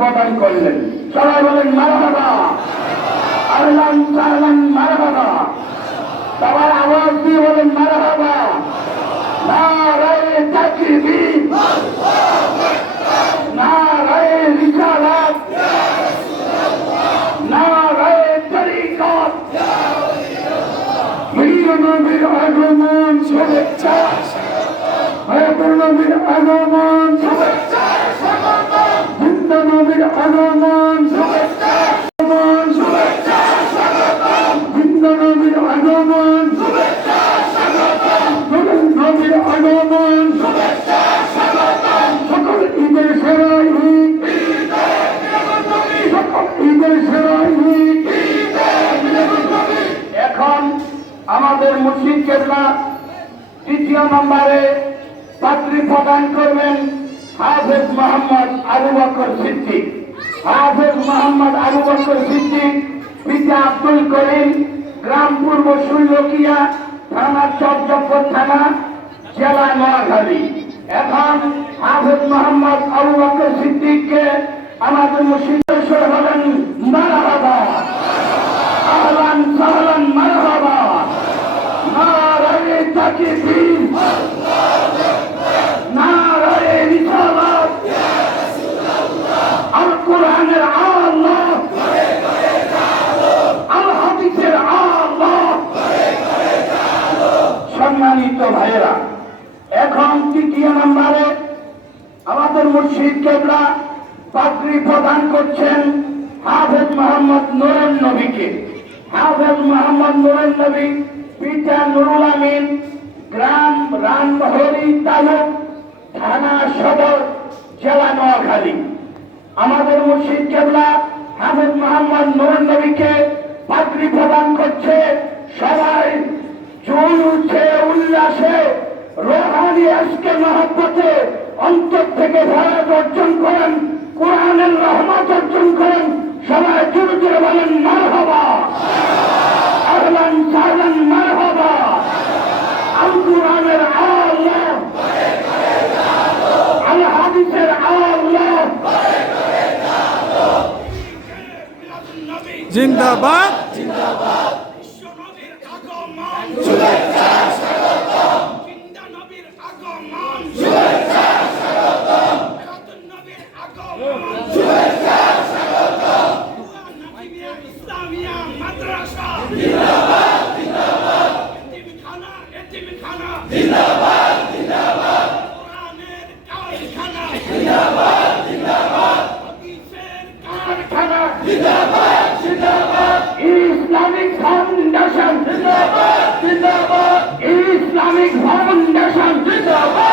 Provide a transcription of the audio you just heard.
প্রদান করলেন। সবাই বলেন মারহাবা, আহলান সাহলান মারহাবা। সবাই আওয়াজ দিয়ে বলেন মারহাবা। নারায়ে তাকবীর, নারায়ে রিসালাত, নারায়ে তরিকত। প্রিয় নবীর আগমন শুভেচ্ছা, প্রিয় নবীর আগমন শুভেচ্ছা, জিন্দা নবীর আগমন শুভেচ্ছা, শুভেচ্ছা, জিন্দা নবীর আগমন শুভেচ্ছা, নবীর আগমন শুভেচ্ছা, সকল ঈদের সেরা ঈদ, সকল ঈদের সেরা ঈদ। এখন আমাদের মুর্শিদ কেবলা তৃতীয় নম্বরে পাত্রী প্রদান করবেন হাফেজ মোহাম্মদ আবু বকর সিদ্দিক। হাফেজ মোহাম্মদ আবু বকর সিদ্দিক, পিতা আব্দুল করিম, গ্রাম পূর্ব শৈলকিয়া, থানা চরজফর থানা, জেলা নোয়াখালী। এখন হাফেজ মোহাম্মদ আবু বকর সিদ্দিককে আমাদের মুর্শিদ হলেন মারহাবা, আহলান সাহলান মারহাবা। নারায়ে তাকবীর, নারায়ে রিসালাত, আল কোরআনের আল্লাহ, আল হাদিসের আল্লাহ। সম্মানিত ভাইয়েরা, এখন তৃতীয় নম্বরে আমাদের মুর্শিদ কেবলা পাত্রী প্রদান করছেন হাফেজ মোহাম্মদ নুরুন নবীকে। হাফেজ মোহাম্মদ নুরুন নবী, পিতা নুরুল আমিন, গ্রাম রামহরি তালুক, থানা সদর, জেলা নোয়াখালী। আমাদের মুর্শিদ কেবলা হাফেজ মোহাম্মদ নুরুন নবীকে পাত্রী প্রদান করছে। সবাই চুল উঠছে উল্লাসে, রোহানি আজকে মহব্বতে অন্তর থেকে ভয় অর্জন করেন, কোরআনের রহমত অর্জন করেন। সবাই জোরে জোরে বলেন মারহাবা, আহলান সাহলান মারহাবা। আল কোরআনের আল্লাহ, আল হাদিসের আল্লাহ। জিন্দাবাদ, জিন্দাবাদ। বিশ্বনবীর আগমন শুভেচ্ছা স্বাগতম, জিন্দা নবীর আগমন শুভেচ্ছা স্বাগতম, মিলাদুন নবীর আগমন শুভেচ্ছা স্বাগতম। নাকিবিয়া ইসলামিয়া মাদ্রাসা জিন্দাবাদ, জিন্দাবাদ, এতিমখানা এতিমখানা জিন্দাবাদ, জিন্দাবাদ, কোরআনের কারখানা জিন্দাবাদ, জিন্দাবাদ, হাদিসের কারখানা জিন্দাবাদ, জিন্দাবাদ, ইসলামিক ফাউন্ডেশন জিন্দাবাদ, জিন্দাবাদ, ইসলামিক ফাউন্ডেশন জিন্দাবাদ।